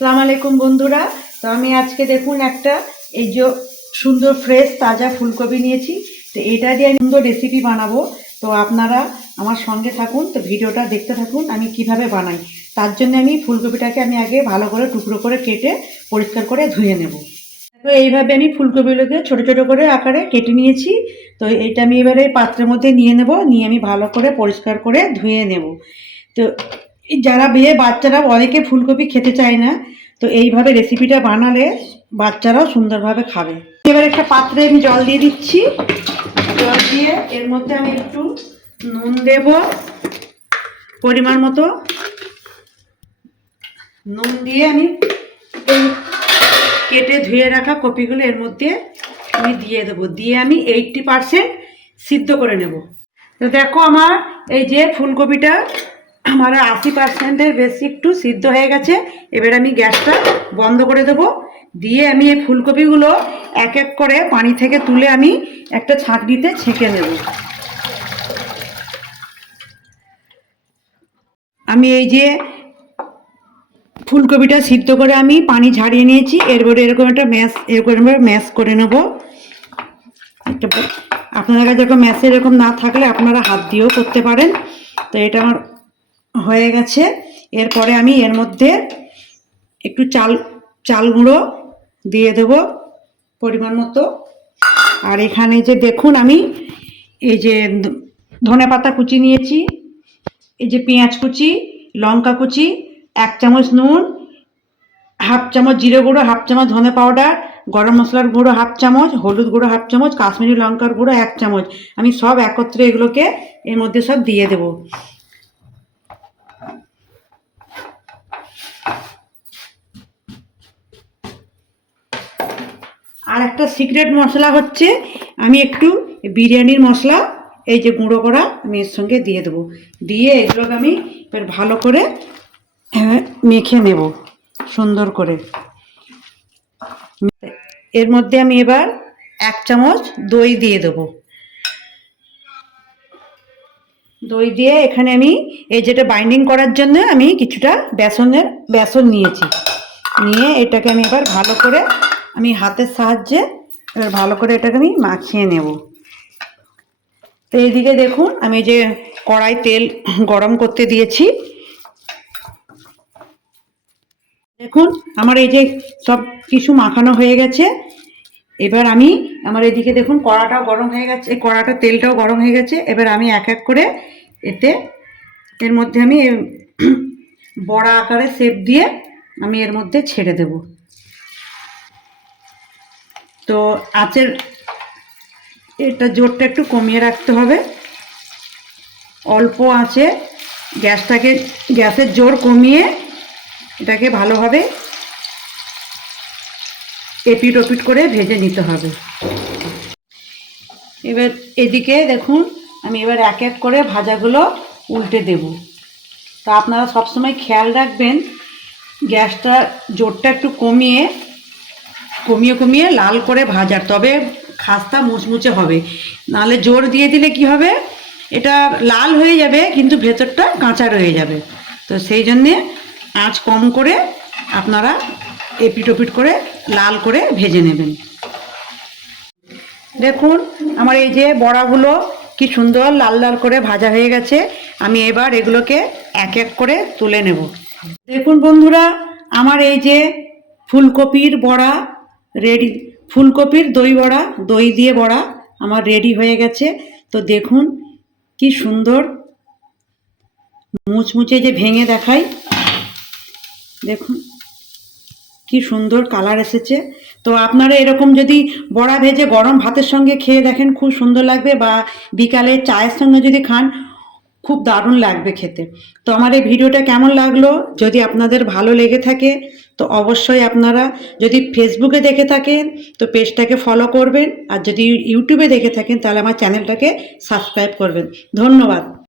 আসসালামু আলাইকুম বন্ধুরা। তো আমি আজকে দেখুন একটা এই যে সুন্দর ফ্রেশ তাজা ফুলকপি নিয়েছি। তো এটা দিয়ে আমি সুন্দর রেসিপি বানাবো। তো আপনারা আমার সঙ্গে থাকুন, তো ভিডিওটা দেখতে থাকুন আমি কিভাবে বানাই। তার জন্য আমি ফুলকপিটাকে আগে ভালো করে টুকরো করে কেটে পরিষ্কার করে ধুয়ে নেব। তো এইভাবে আমি ফুলকপিগুলোকে ছোট ছোট করে আকারে কেটে নিয়েছি। তো এটা আমি এবারে পাত্রের মধ্যে নিয়ে নেব, নিয়ে আমি ভালো করে পরিষ্কার করে ধুয়ে নেব। তো যারা বাচ্চারা অনেকে ফুলকপি খেতে চায় না, তো এইভাবে রেসিপিটা বানালে বাচ্চারাও সুন্দরভাবে খাবে। এবার একটা পাত্রে আমি জল দিয়ে দিচ্ছি। জল দিয়ে এর মধ্যে আমি একটু নুন দেব, পরিমাণ মতো নুন দিয়ে আমি এই কেটে ধুয়ে রাখা কপিগুলো এর মধ্যে আমি দিয়ে দেবো, দিয়ে আমি 80% সিদ্ধ করে নেব। তো দেখো আমার এই যে ফুলকপিটা আমার 80%-এর বেশি একটু সিদ্ধ হয়ে গেছে। এবার আমি গ্যাসটা বন্ধ করে দেব, দিয়ে আমি এই ফুলকপিগুলো এক এক করে পানি থেকে তুলে আমি একটা ছাঁকনিতে ছেঁকে নেব। আমি এই যে ফুলকপিটা সিদ্ধ করে আমি পানি ঝাড়িয়ে নিয়েছি, এরপরে এরকম ম্যাশ করে নেব। আপনাদের কাছে এরকম ম্যাশে এরকম না থাকলে আপনারা হাত দিয়েও করতে পারেন। তো এটা আমার হয়ে গেছে। এরপরে আমি এর মধ্যে একটু চাল গুঁড়ো দিয়ে দেব পরিমাণ মতো। আর এখানে যে দেখুন আমি এই যে ধনে পাতা কুচি নিয়েছি, এই যে পেঁয়াজ কুচি, লঙ্কা কুচি, 1 চামচ নুন, হাফ চামচ জিরে গুঁড়ো, হাফ চামচ ধনে পাউডার, গরম মশলার গুঁড়ো হাফ চামচ, হলুদ গুঁড়ো হাফ চামচ, কাশ্মীরি লঙ্কার গুঁড়ো 1 চামচ, আমি সব একত্রে এগুলোকে এর মধ্যে সব দিয়ে দেব। আর একটা সিক্রেট মশলা হচ্ছে, আমি একটু বিরিয়ানির মশলা এই যে গুঁড়ো করা আমি এর সঙ্গে দিয়ে দেবো, দিয়ে এগুলোকে আমি এবার ভালো করে মেখে নেব সুন্দর করে। এর মধ্যে আমি এবার 1 চামচ দই দিয়ে দেবো। দই দিয়ে এখানে আমি এই যেটা বাইন্ডিং করার জন্য আমি কিছুটা বেসন নিয়েছি, নিয়ে এটাকে আমি এবার ভালো করে আমি হাতের সাহায্যে এবার ভালো করে এটাকে আমি মাখিয়ে নেব। তো এইদিকে দেখুন আমি যে কড়াই তেল গরম করতে দিয়েছি, দেখুন আমার এই যে সব কিছু মাখানো হয়ে গেছে। এবার আমি আমার এদিকে দেখুন কড়াটাও গরম হয়ে গেছে, এই কড়াটা তেলটাও গরম হয়ে গেছে। এবার আমি এক এক করে এর মধ্যে আমি বড়া আকারে শেপ দিয়ে আমি এর মধ্যে ছেড়ে দেব। তো আঁচের এটা জোরটা একটু কমিয়ে রাখতে হবে, অল্প আঁচে গ্যাসের জোর কমিয়ে এটাকে ভালোভাবে এপিট ওপিট করে ভেজে নিতে হবে। এবার এদিকে দেখুন আমি এবার এক এক করে ভাজাগুলো উল্টে দেব। তো আপনারা সবসময় খেয়াল রাখবেন গ্যাসটা জোরটা একটু কমিয়ে কমিয়ে লাল করে ভাজার, তবে খাস্তা মুচমুচে হবে। নাহলে জোর দিয়ে দিলে কি হবে, এটা লাল হয়ে যাবে কিন্তু ভেতরটা কাঁচা রয়ে যাবে। তো সেই জন্যে আঁচ কম করে আপনারা এপিট ওপিট করে লাল করে ভেজে নেবেন। দেখুন আমার এই যে বড়াগুলো কি সুন্দর লাল লাল করে ভাজা হয়ে গেছে। আমি এবার এগুলোকে এক এক করে তুলে নেব। দেখুন বন্ধুরা আমার এই যে ফুলকপির বড়া রেডি, ফুলকপির দই বড়া, দই দিয়ে বড়া আমার রেডি হয়ে গেছে। তো দেখুন কি সুন্দর মুচমুচে, যে ভেঙে দেখাই, দেখুন কি সুন্দর কালার এসেছে। তো আপনারা এরকম যদি বড়া ভেজে গরম ভাতের সঙ্গে খেয়ে দেখেন খুব সুন্দর লাগবে, বা বিকালে চায়ের সঙ্গে যদি খান খুব দারুণ লাগবে খেতে। তো আমার এই ভিডিওটা কেমন লাগলো, যদি আপনাদের ভালো লেগে থাকে তো অবশ্যই আপনারা, যদি ফেসবুকে দেখে থাকেন তো পেজটাকে ফলো করবেন, আর যদি ইউটিউবে দেখে থাকেন তাহলে আমার চ্যানেলটাকে সাবস্ক্রাইব করবেন। ধন্যবাদ।